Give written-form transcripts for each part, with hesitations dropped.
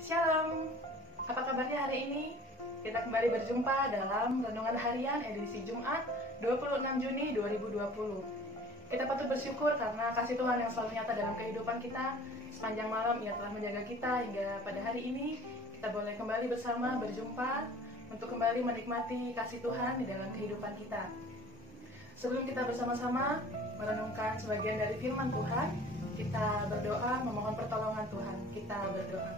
Shalom, apa kabarnya hari ini? Kita kembali berjumpa dalam Renungan Harian edisi Jumat 26 Juni 2020. Kita patut bersyukur karena kasih Tuhan yang selalu nyata dalam kehidupan kita. Sepanjang malam Ia telah menjaga kita hingga pada hari ini kita boleh kembali bersama berjumpa untuk kembali menikmati kasih Tuhan di dalam kehidupan kita. Sebelum kita bersama-sama merenungkan sebagian dari firman Tuhan, kita berdoa memohon pertolongan Tuhan. Kita berdoa.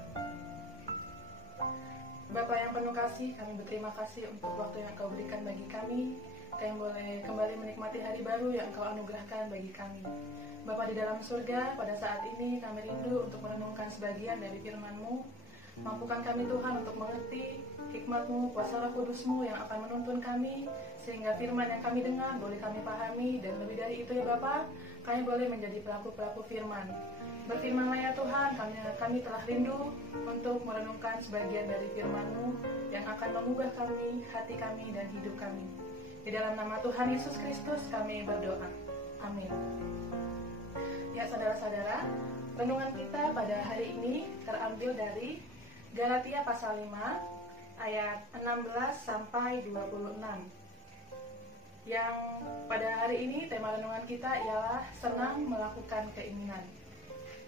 Bapa yang penuh kasih, kami berterima kasih untuk waktu yang Engkau berikan bagi kami. Kami boleh kembali menikmati hari baru yang Engkau anugerahkan bagi kami. Bapa di dalam surga, pada saat ini kami rindu untuk merenungkan sebagian dari firman-Mu. Mampukan kami Tuhan untuk mengerti hikmat-Mu, kuasa Roh Kudus-Mu yang akan menuntun kami, sehingga firman yang kami dengar boleh kami pahami, dan lebih dari itu ya Bapa, kami boleh menjadi pelaku-pelaku firman. Berfirmanlah ya Tuhan, kami telah rindu untuk merenungkan sebagian dari firman-Mu yang akan mengubah kami, hati kami, dan hidup kami. Di dalam nama Tuhan Yesus Kristus kami berdoa. Amin. Ya saudara-saudara, renungan kita pada hari ini terambil dari Galatia pasal 5 ayat 16 sampai 26. Yang pada hari ini tema renungan kita ialah senang melakukan keinginan.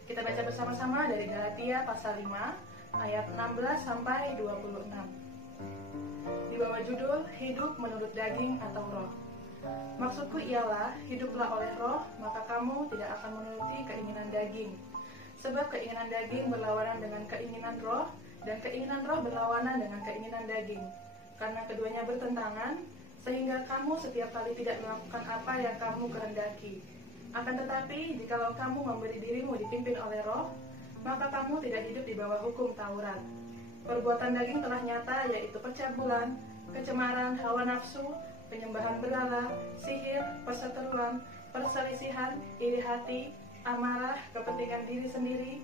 Kita baca bersama-sama dari Galatia pasal 5 ayat 16 sampai 26. Di bawah judul Hidup menurut daging atau roh. Maksudku ialah hiduplah oleh roh, maka kamu tidak akan menuruti keinginan daging. Sebab keinginan daging berlawanan dengan keinginan roh, dan keinginan roh berlawanan dengan keinginan daging. Karena keduanya bertentangan, sehingga kamu setiap kali tidak melakukan apa yang kamu kehendaki. Akan tetapi, jikalau kamu memberi dirimu dipimpin oleh roh, maka kamu tidak hidup di bawah hukum Taurat. Perbuatan daging telah nyata, yaitu percabulan, kecemaran, hawa nafsu, penyembahan berhala, sihir, perseteruan, perselisihan, iri hati, amarah, kepentingan diri sendiri,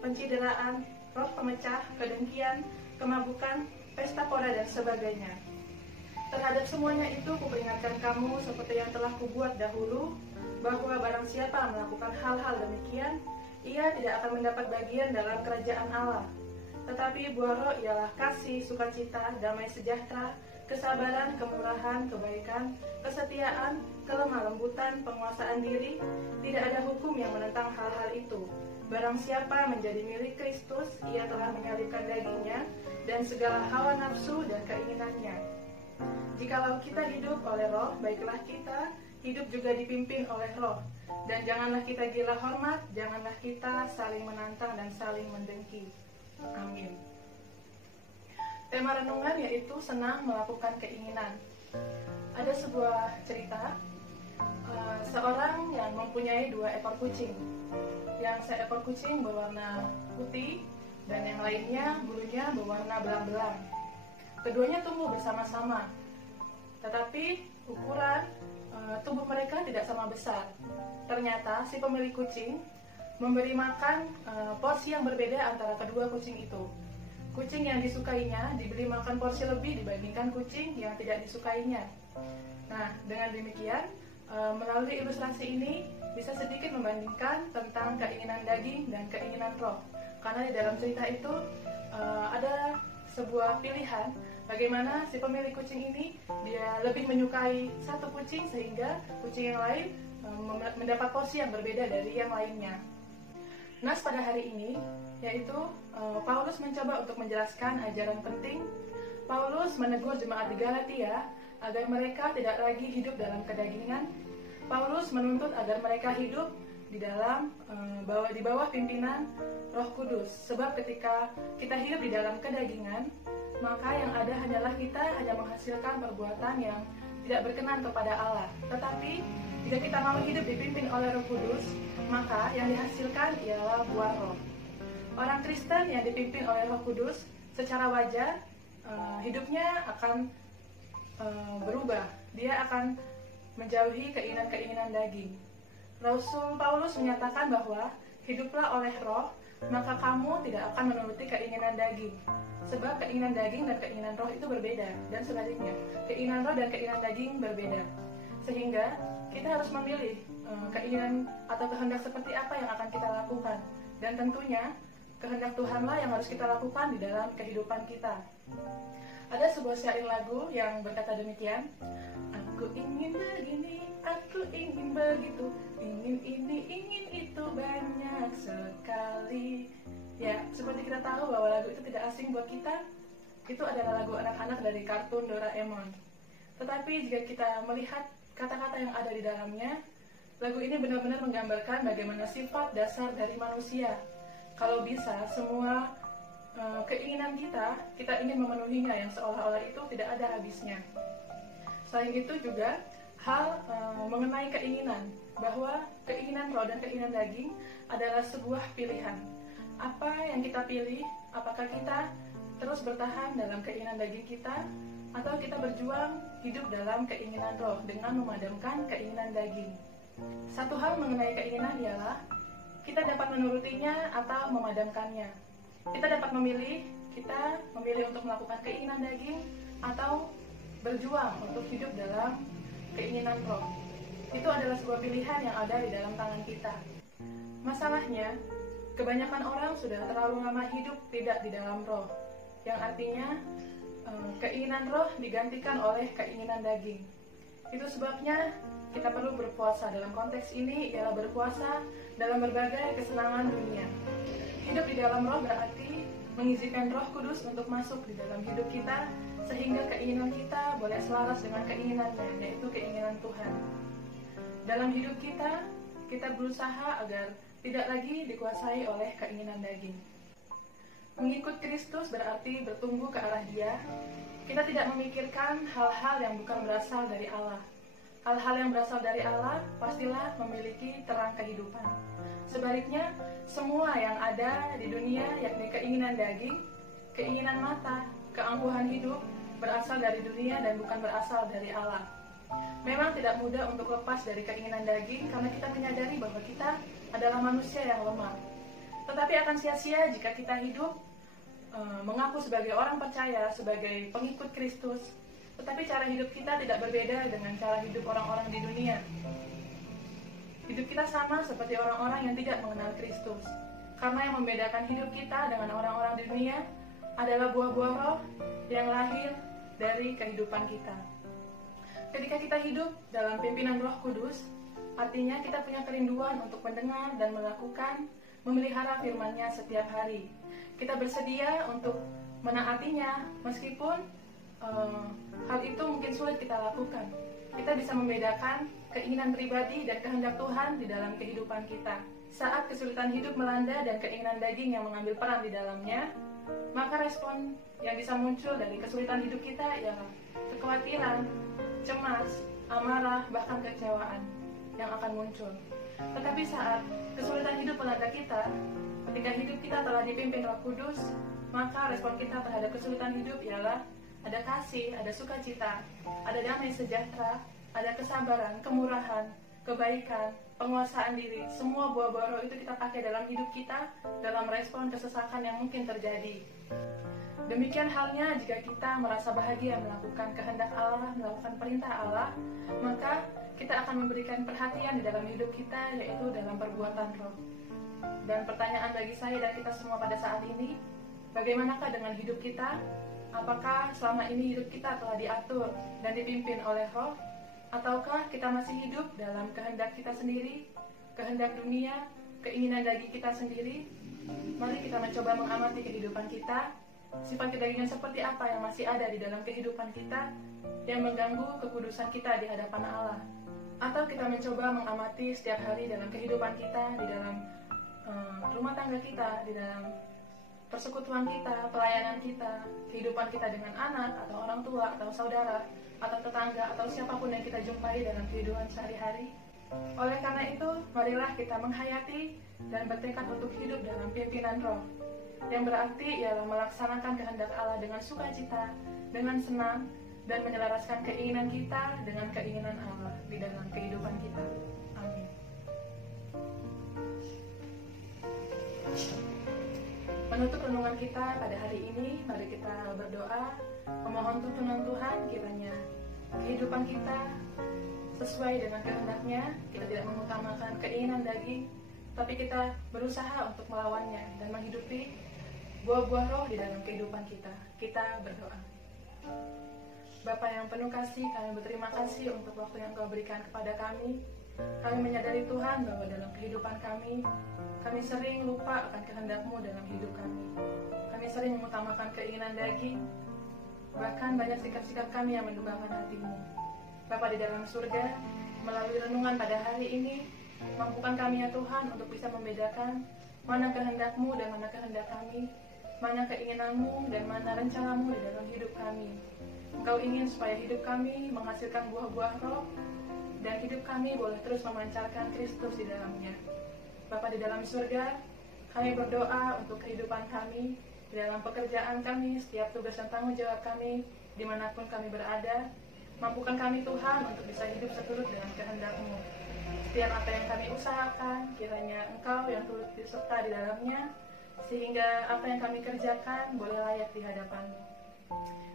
pencideraan, roh pemecah, kedengkian, kemabukan, pesta pora, dan sebagainya. Terhadap semuanya itu kuperingatkan kamu seperti yang telah kubuat dahulu, bahwa barang siapa melakukan hal-hal demikian, ia tidak akan mendapat bagian dalam kerajaan Allah. Tetapi buah roh ialah kasih, sukacita, damai sejahtera, kesabaran, kemurahan, kebaikan, kesetiaan, kelemah lembutan, penguasaan diri. Tidak ada hukum yang menentang hal-hal itu. Barang siapa menjadi milik Kristus, ia telah menyalibkan dagingnya dan segala hawa nafsu dan keinginannya. Jikalau kita hidup oleh roh, baiklah kita hidup juga dipimpin oleh roh. Dan janganlah kita gila hormat, janganlah kita saling menantang dan saling mendengki. Amin. Tema renungan yaitu senang melakukan keinginan. Ada sebuah cerita, seorang yang mempunyai 2 ekor kucing. Yang seekor kucing berwarna putih dan yang lainnya bulunya berwarna belang-belang. Keduanya tumbuh bersama-sama, tetapi ukuran tubuh mereka tidak sama besar. Ternyata si pemilik kucing memberi makan porsi yang berbeda antara kedua kucing itu. Kucing yang disukainya diberi makan porsi lebih dibandingkan kucing yang tidak disukainya. Nah, dengan demikian, melalui ilustrasi ini bisa sedikit membandingkan tentang keinginan daging dan keinginan roh. Karena di dalam cerita itu ada sebuah pilihan bagaimana si pemilik kucing ini dia lebih menyukai satu kucing sehingga kucing yang lain mendapat porsi yang berbeda dari yang lainnya. Nas pada hari ini yaitu Paulus mencoba untuk menjelaskan ajaran penting. Paulus menegur jemaat di Galatia agar mereka tidak lagi hidup dalam kedagingan. Paulus menuntut agar mereka hidup di bawah pimpinan Roh Kudus. Sebab ketika kita hidup di dalam kedagingan, maka yang ada hanyalah kita hanya menghasilkan perbuatan yang tidak berkenan kepada Allah. Tetapi jika kita mau hidup dipimpin oleh Roh Kudus, maka yang dihasilkan ialah buah roh. Orang Kristen yang dipimpin oleh Roh Kudus secara wajar hidupnya akan berubah. Dia akan menjauhi keinginan-keinginan daging. Rasul Paulus menyatakan bahwa hiduplah oleh roh, maka kamu tidak akan menuruti keinginan daging. Sebab keinginan daging dan keinginan roh itu berbeda, dan sebaliknya, keinginan roh dan keinginan daging berbeda. Sehingga kita harus memilih keinginan atau kehendak seperti apa yang akan kita lakukan. Dan tentunya kehendak Tuhanlah yang harus kita lakukan di dalam kehidupan kita. Ada sebuah syair lagu yang berkata demikian, aku ingin begini, aku ingin begitu, ingin ini, ingin itu, banyak sekali. Ya, seperti kita tahu bahwa lagu itu tidak asing buat kita. Itu adalah lagu anak-anak dari kartun Doraemon. Tetapi jika kita melihat kata-kata yang ada di dalamnya, lagu ini benar-benar menggambarkan bagaimana sifat dasar dari manusia. Kalau bisa, semua keinginan kita ingin memenuhinya yang seolah-olah itu tidak ada habisnya. Selain itu juga hal mengenai keinginan, bahwa keinginan roh dan keinginan daging adalah sebuah pilihan. Apa yang kita pilih, apakah kita terus bertahan dalam keinginan daging kita, atau kita berjuang hidup dalam keinginan roh dengan memadamkan keinginan daging. Satu hal mengenai keinginan ialah kita dapat menurutinya atau memadamkannya. Kita dapat memilih, kita memilih untuk melakukan keinginan daging atau berjuang untuk hidup dalam keinginan roh. Itu adalah sebuah pilihan yang ada di dalam tangan kita. Masalahnya, kebanyakan orang sudah terlalu lama hidup tidak di dalam roh, yang artinya keinginan roh digantikan oleh keinginan daging. Itu sebabnya kita perlu berpuasa. Dalam konteks ini ialah berpuasa dalam berbagai kesenangan dunia. Hidup di dalam roh berarti mengizinkan Roh Kudus untuk masuk di dalam hidup kita, sehingga keinginan kita boleh selaras dengan keinginannya, yaitu keinginan Tuhan. Dalam hidup kita berusaha agar tidak lagi dikuasai oleh keinginan daging. Mengikut Kristus berarti bertumbuh ke arah Dia. Kita tidak memikirkan hal-hal yang bukan berasal dari Allah. Hal-hal yang berasal dari Allah pastilah memiliki terang kehidupan. Sebaliknya, semua yang ada di dunia, yakni keinginan daging, keinginan mata, keangkuhan hidup, berasal dari dunia dan bukan berasal dari Allah. Memang tidak mudah untuk lepas dari keinginan daging karena kita menyadari bahwa kita adalah manusia yang lemah. Tetapi akan sia-sia jika kita hidup mengaku sebagai orang percaya, sebagai pengikut Kristus, tetapi cara hidup kita tidak berbeda dengan cara hidup orang-orang di dunia. Hidup kita sama seperti orang-orang yang tidak mengenal Kristus. Karena yang membedakan hidup kita dengan orang-orang di dunia adalah buah-buah roh yang lahir dari kehidupan kita. Ketika kita hidup dalam pimpinan Roh Kudus, artinya kita punya kerinduan untuk mendengar dan melakukan, memelihara firman-Nya setiap hari. Kita bersedia untuk menaatinya, meskipun hal itu mungkin sulit kita lakukan. Kita bisa membedakan keinginan pribadi dan kehendak Tuhan di dalam kehidupan kita. Saat kesulitan hidup melanda dan keinginan daging yang mengambil peran di dalamnya, maka respon yang bisa muncul dari kesulitan hidup kita ialah kekhawatiran, cemas, amarah, bahkan kecewaan yang akan muncul. Tetapi saat kesulitan hidup melanda kita, ketika hidup kita telah dipimpin Roh Kudus, maka respon kita terhadap kesulitan hidup ialah ada kasih, ada sukacita, ada damai sejahtera, ada kesabaran, kemurahan, kebaikan, penguasaan diri. Semua buah-buah roh itu kita pakai dalam hidup kita, dalam respon kesesakan yang mungkin terjadi. Demikian halnya jika kita merasa bahagia melakukan kehendak Allah, melakukan perintah Allah, maka kita akan memberikan perhatian di dalam hidup kita, yaitu dalam perbuatan roh. Dan pertanyaan bagi saya dan kita semua pada saat ini, bagaimanakah dengan hidup kita? Apakah selama ini hidup kita telah diatur dan dipimpin oleh roh? Ataukah kita masih hidup dalam kehendak kita sendiri, kehendak dunia, keinginan daging kita sendiri? Mari kita mencoba mengamati kehidupan kita, sifat kedagingan seperti apa yang masih ada di dalam kehidupan kita yang mengganggu kekudusan kita di hadapan Allah. Atau kita mencoba mengamati setiap hari dalam kehidupan kita, di dalam rumah tangga kita, di dalam persekutuan kita, pelayanan kita, kehidupan kita dengan anak atau orang tua atau saudara atau tetangga atau siapapun yang kita jumpai dalam kehidupan sehari-hari. Oleh karena itu, marilah kita menghayati dan bertekad untuk hidup dalam pimpinan roh, yang berarti ialah melaksanakan kehendak Allah dengan sukacita, dengan senang, dan menyelaraskan keinginan kita dengan keinginan Allah di dalam kehidupan kita. Amin. Menutup renungan kita pada hari ini, mari kita berdoa, memohon tuntunan Tuhan kiranya kehidupan kita sesuai dengan kehendak-Nya. Kita tidak mengutamakan keinginan daging, tapi kita berusaha untuk melawannya dan menghidupi buah-buah roh di dalam kehidupan kita. Kita berdoa. Bapa yang penuh kasih, kami berterima kasih untuk waktu yang Engkau berikan kepada kami. Kami menyadari Tuhan bahwa dalam kehidupan kami sering lupa akan kehendak-Mu dalam hidup kami. Kami sering mengutamakan keinginan daging, bahkan banyak sikap-sikap kami yang mendukakan hati-Mu. Bapa di dalam surga, melalui renungan pada hari ini, mampukan kami ya Tuhan untuk bisa membedakan mana kehendak-Mu dan mana kehendak kami, mana keinginan-Mu dan mana rencana-Mu di dalam hidup kami. Engkau ingin supaya hidup kami menghasilkan buah-buah roh, dan hidup kami boleh terus memancarkan Kristus di dalamnya. Bapa di dalam surga, kami berdoa untuk kehidupan kami, di dalam pekerjaan kami, setiap tugas dan tanggung jawab kami, dimanapun kami berada. Mampukan kami Tuhan untuk bisa hidup seturut dengan kehendak-Mu. Setiap apa yang kami usahakan, kiranya Engkau yang turut serta di dalamnya, sehingga apa yang kami kerjakan boleh layak di hadapan-Mu.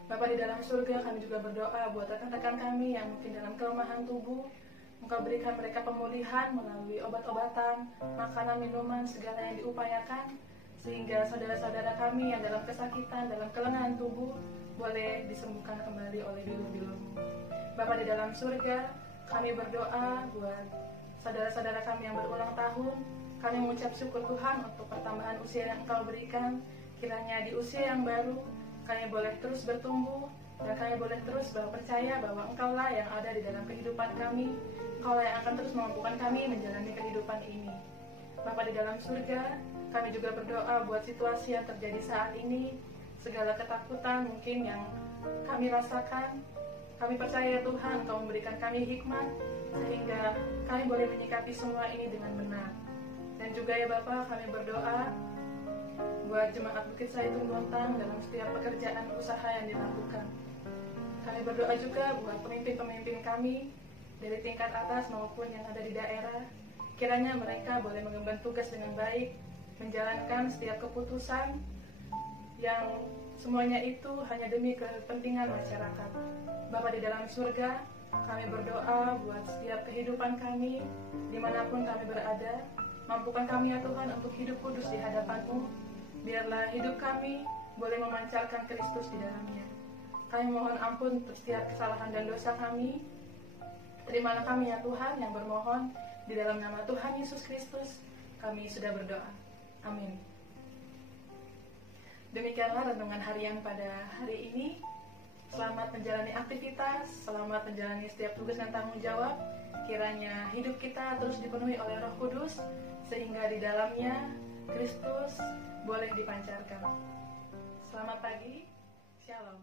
Bapa di dalam surga, kami juga berdoa buat rekan-rekan kami yang mungkin dalam kelemahan tubuh. Engkau berikan mereka pemulihan melalui obat-obatan, makanan, minuman, segala yang diupayakan, sehingga saudara-saudara kami yang dalam kesakitan, dalam kelengahan tubuh, boleh disembuhkan kembali oleh bilur-bilur-Mu. Bapa di dalam surga, kami berdoa buat saudara-saudara kami yang berulang tahun. Kami mengucap syukur Tuhan untuk pertambahan usia yang Engkau berikan. Kiranya di usia yang baru, kami boleh terus bertumbuh, dan kami boleh terus percaya bahwa Engkau-lah yang ada di dalam kehidupan kami. Engkau-lah yang akan terus memampukan kami menjalani kehidupan ini. Bapa di dalam surga, kami juga berdoa buat situasi yang terjadi saat ini, segala ketakutan mungkin yang kami rasakan. Kami percaya Tuhan Engkau memberikan kami hikmat, sehingga kami boleh menyikapi semua ini dengan benar. Dan juga ya Bapa, kami berdoa buat Jemaat Bukit Zaitun Bontang dalam setiap pekerjaan usaha yang dilakukan. Kami berdoa juga buat pemimpin-pemimpin kami dari tingkat atas maupun yang ada di daerah. Kiranya mereka boleh mengemban tugas dengan baik, menjalankan setiap keputusan yang semuanya itu hanya demi kepentingan masyarakat. Bapa di dalam surga, kami berdoa buat setiap kehidupan kami, dimanapun kami berada. Mampukan kami ya Tuhan untuk hidup kudus di hadapan-Mu. Biarlah hidup kami boleh memancarkan Kristus di dalamnya. Kami mohon ampun untuk setiap kesalahan dan dosa kami. Terimalah kami ya Tuhan yang bermohon, di dalam nama Tuhan Yesus Kristus kami sudah berdoa. Amin. Demikianlah renungan harian pada hari ini. Selamat menjalani aktivitas, selamat menjalani setiap tugas dan tanggung jawab. Kiranya hidup kita terus dipenuhi oleh Roh Kudus, sehingga di dalamnya Kristus boleh dipancarkan. Selamat pagi, Shalom.